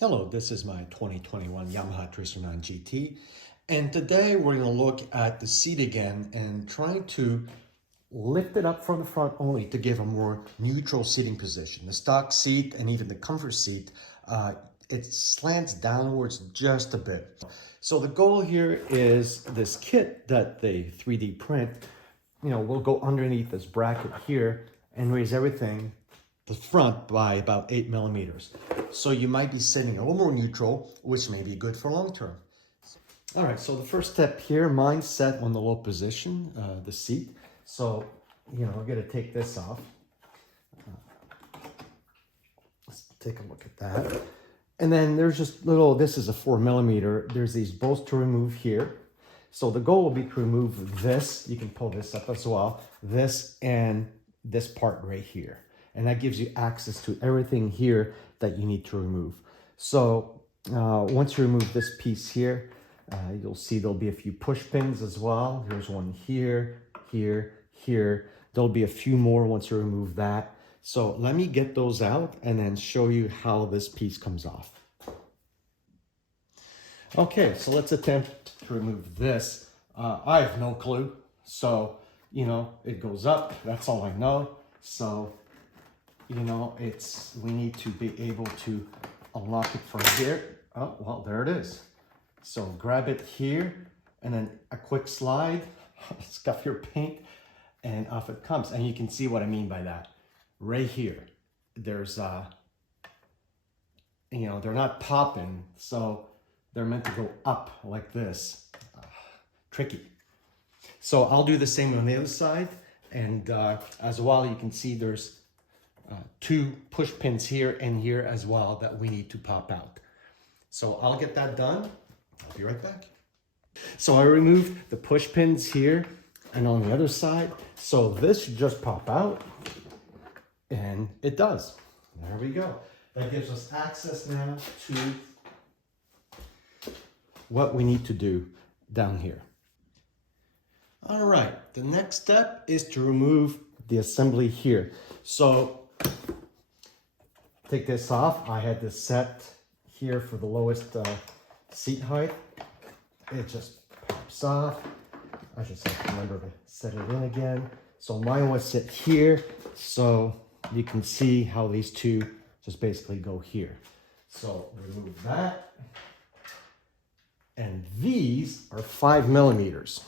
Hello, this is my 2021 Yamaha Tracer 9 GT, and today we're going to look at the seat again and try to lift it up from the front only to give a more neutral seating position. The stock seat and even the comfort seat, it slants downwards just a bit. So the goal here is this kit that they 3D print, will go underneath this bracket here and raise everything the front by about 8 millimeters. So you might be sitting a little more neutral, which may be good for long term. All right, so the first step here, mine's set on the low position, the seat. So, we're gonna take this off. Let's take a look at that. And then there's just this is a 4 millimeter. There's these bolts to remove here. So the goal will be to remove this. You can pull this up as well. This and this part right here. And that gives you access to everything here that you need to remove. So once you remove this piece here, you'll see there'll be a few push pins as well. There's one here, here, here. There'll be a few more once you remove that. So let me get those out and then show you how this piece comes off. Okay, so let's attempt to remove this. I have no clue. So, it goes up. That's all I know. So, we need to be able to unlock it from here. Oh, well, there it is. So grab it here and then a quick slide, scuff your paint, and off it comes. And you can see what I mean by that. Right here, there's, they're not popping, so they're meant to go up like this. Tricky. So I'll do the same on the other side. And as well, you can see there's two push pins here and here as well that we need to pop out. So I'll get that done. I'll be right back. So I removed the push pins here and on the other side. So this should just pop out, and it does. There we go. That gives us access now to what we need to do down here. All right, the next step is to remove the assembly here. So take this off. I had this set here for the lowest seat height. It just pops off. I just have to remember to set it in again. So mine was set here, so you can see how these two just basically go here. So remove that. And these are 5 millimeters.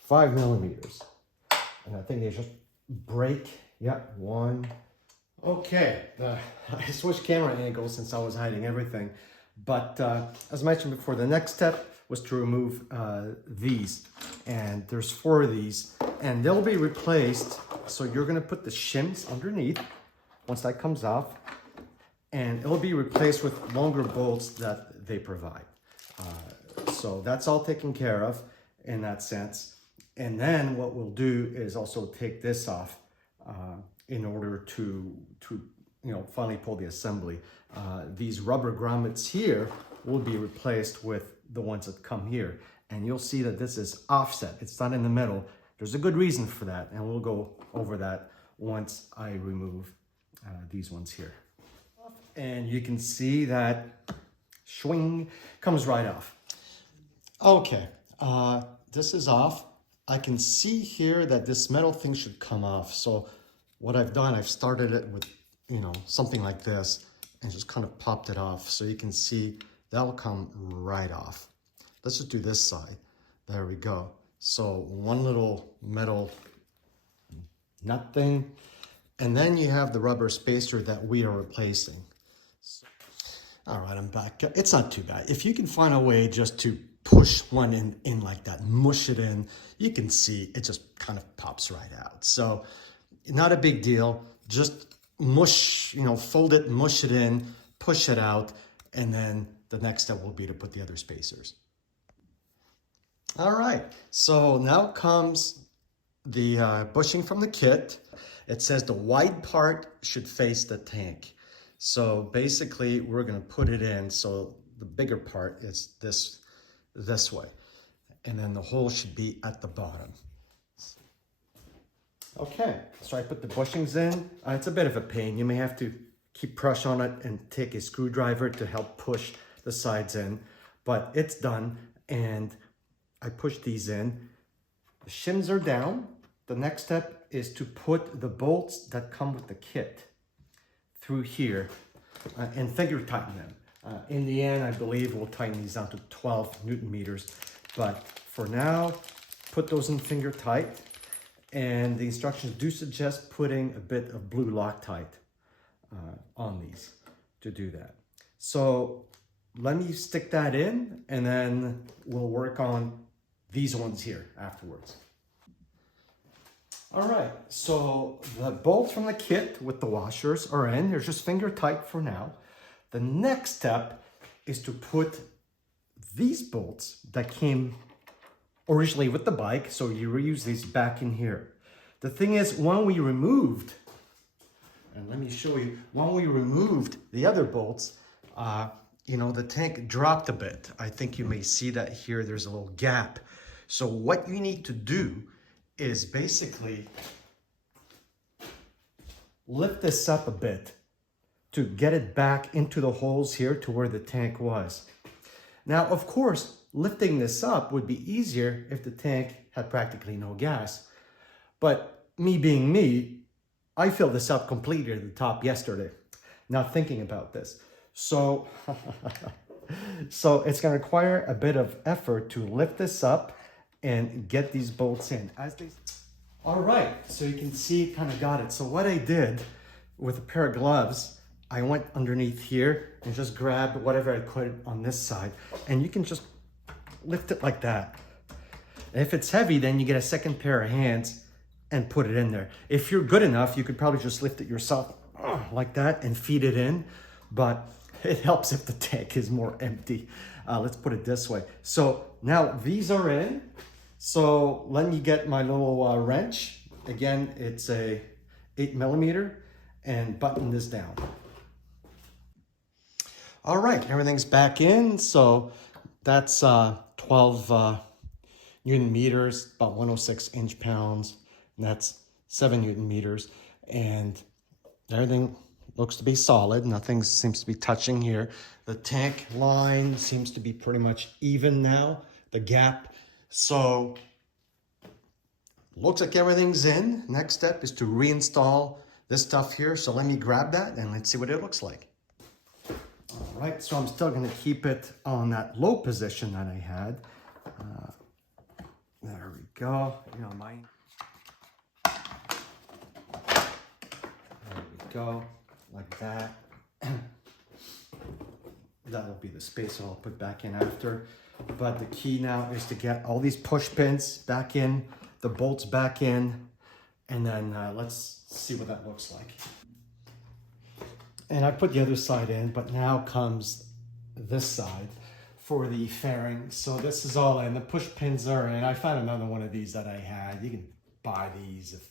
5 millimeters. And I think they just break. Yep, one. Okay, I switched camera angles since I was hiding everything. But as mentioned before, the next step was to remove these. And there's 4 of these. And they'll be replaced. So you're going to put the shims underneath once that comes off. And it'll be replaced with longer bolts that they provide. So that's all taken care of in that sense. And then what we'll do is also take this off in order to finally pull the assembly. These rubber grommets here will be replaced with the ones that come here. And you'll see that this is offset. It's not in the middle. There's a good reason for that. And we'll go over that once I remove these ones here. And you can see that swing comes right off. Okay, this is off. I can see here that this metal thing should come off. So what I've done, I've started it with, something like this and just kind of popped it off. So you can see that'll come right off. Let's just do this side. There we go. So one little metal nut thing. And then you have the rubber spacer that we are replacing. All right, I'm back. It's not too bad. If you can find a way just to push one in like that, mush it in, you can see it just kind of pops right out. So not a big deal. Just mush, fold it, mush it in, push it out, and then the next step will be to put the other spacers. All right, so now comes the bushing from the kit. It says the wide part should face the tank. So basically we're gonna put it in, so the bigger part is this way. And then the hole should be at the bottom. Okay, so I put the bushings in. It's a bit of a pain. You may have to keep pressure on it and take a screwdriver to help push the sides in. But it's done, and I push these in. The shims are down. The next step is to put the bolts that come with the kit through here and finger tighten them. In the end, I believe we'll tighten these down to 12 Newton meters. But for now, put those in finger tight. And the instructions do suggest putting a bit of blue Loctite on these to do that. So let me stick that in, and then we'll work on these ones here afterwards. All right, so the bolts from the kit with the washers are in. They're just finger tight for now. The next step is to put these bolts that came originally with the bike, so you reuse these back in here. The thing is, when we removed, and let me show you, when we removed the other bolts, you know, the tank dropped a bit. I think you may see that here, there's a little gap. So what you need to do is basically lift this up a bit to get it back into the holes here to where the tank was. Now, of course, lifting this up would be easier if the tank had practically no gas. But me being me, I filled this up completely to the top yesterday, not thinking about this. So, so it's gonna require a bit of effort to lift this up and get these bolts in. All right, so you can see, kind of got it. So what I did with a pair of gloves, I went underneath here and just grabbed whatever I could on this side, and you can just lift it like that. And if it's heavy, then you get a second pair of hands and put it in there. If you're good enough, you could probably just lift it yourself like that and feed it in, but it helps if the tank is more empty. Let's put it this way. So now these are in. So let me get my little wrench. Again, it's a 8mm, and button this down. All right, everything's back in. So that's 12 Newton meters, about 106 inch-pounds. And that's 7 Newton meters. And everything looks to be solid. Nothing seems to be touching here. The tank line seems to be pretty much even now, the gap. So looks like everything's in. Next step is to reinstall this stuff here. So let me grab that and let's see what it looks like. All right, so I'm still gonna keep it on that low position that I had. There we go. You know, mine. There we go, like that. That'll be the spacer I'll put back in after. But the key now is to get all these push pins back in, the bolts back in, and then let's see what that looks like. And I put the other side in, but now comes this side for the fairing. So this is all in, the push pins are in. I found another one of these that I had. You can buy these, if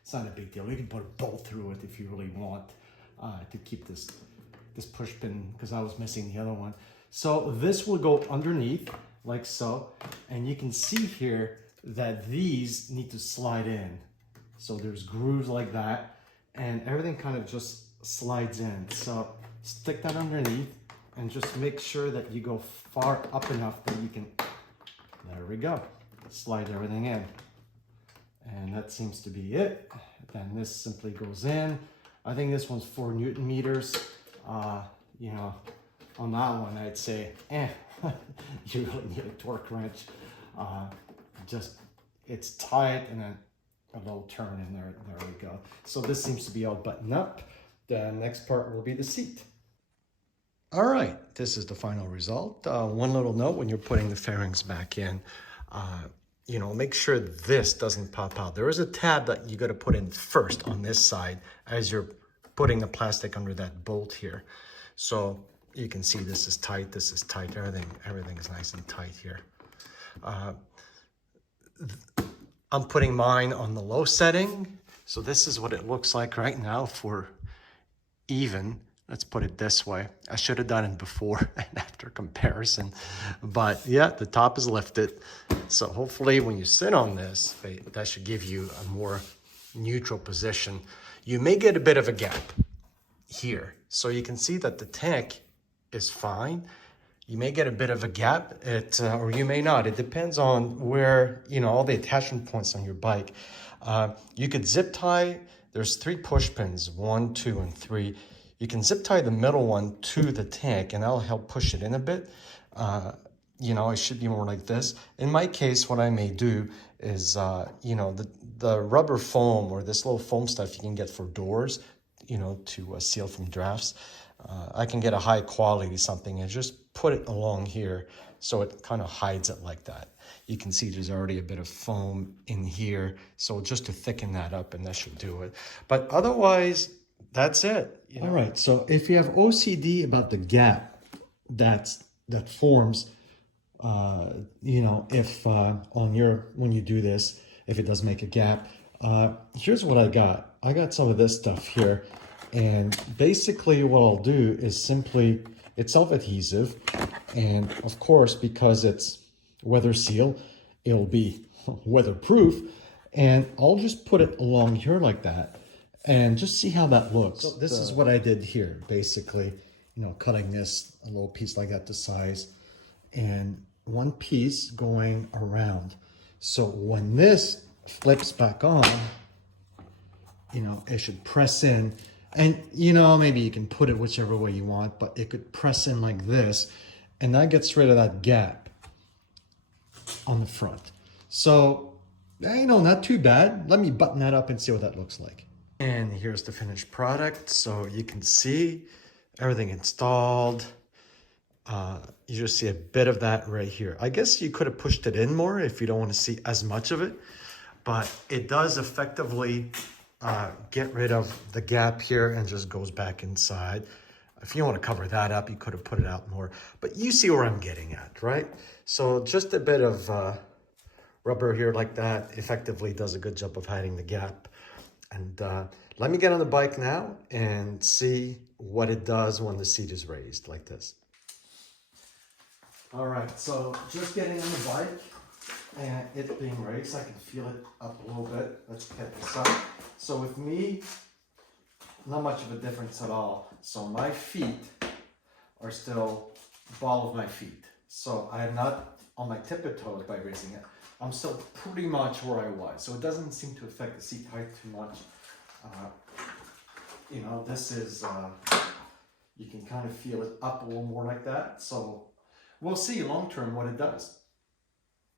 it's not a big deal. You can put a bolt through it if you really want to keep this push pin, because I was missing the other one. So this will go underneath like so, and you can see here that these need to slide in. So there's grooves like that, and everything kind of just slides in. So stick that underneath and just make sure that you go far up enough that you can, there we go, slide everything in. And that seems to be it. Then this simply goes in. I think this one's 4 Newton meters. You know, on that one, I'd say, you really need a torque wrench. Just, it's tight, and then a little turn in there. There we go. So this seems to be all buttoned up. The next part will be the seat. All right, this is the final result. One little note when you're putting the fairings back in, you know, make sure this doesn't pop out. There is a tab that you got to put in first on this side as you're putting the plastic under that bolt here. So you can see this is tight, everything is nice and tight here. I'm putting mine on the low setting. So this is what it looks like right now for even. Let's put it this way. I should have done it before and after comparison, but yeah, the top is lifted. So hopefully when you sit on this, that should give you a more neutral position. You may get a bit of a gap here So you can see that the tank is fine. You may get a bit of a gap, or you may not. It depends on where, all the attachment points on your bike. You could zip tie. There's 3 push pins, 1, 2, and 3. You can zip tie the middle one to the tank, and that'll help push it in a bit. It should be more like this. In my case, what I may do is, the rubber foam or this little foam stuff you can get for doors, to seal from drafts. I can get a high quality something and just put it along here so it kind of hides it like that. You can see there's already a bit of foam in here, so just to thicken that up, and that should do it. But otherwise, that's it. All right, so if you have OCD about the gap that forms, if when you do this, if it does make a gap, here's what I got. I got some of this stuff here, and basically what I'll do is simply, it's self-adhesive, and of course, because it's weather seal, it'll be weatherproof, and I'll just put it along here like that and just see how that looks. So this is what I did here, basically, cutting this a little piece like that to size, and one piece going around. So when this flips back on, it should press in, and maybe you can put it whichever way you want, but it could press in like this, and that gets rid of that gap on the front. So, not too bad. Let me button that up and see what that looks like. And here's the finished product. So you can see everything installed. You just see a bit of that right here. I guess you could have pushed it in more if you don't want to see as much of it, but it does effectively get rid of the gap here and just goes back inside. If you want to cover that up, you could have put it out more, but you see where I'm getting at, right? So just a bit of rubber here like that effectively does a good job of hiding the gap. And let me get on the bike now and see what it does when the seat is raised like this. All right, so just getting on the bike and it being raised, I can feel it up a little bit. Let's get this up. So with me, not much of a difference at all. So my feet are still the ball of my feet. So I am not on my tip of toes by raising it. I'm still pretty much where I was. So it doesn't seem to affect the seat height too much. This is, you can kind of feel it up a little more like that. So we'll see long term what it does.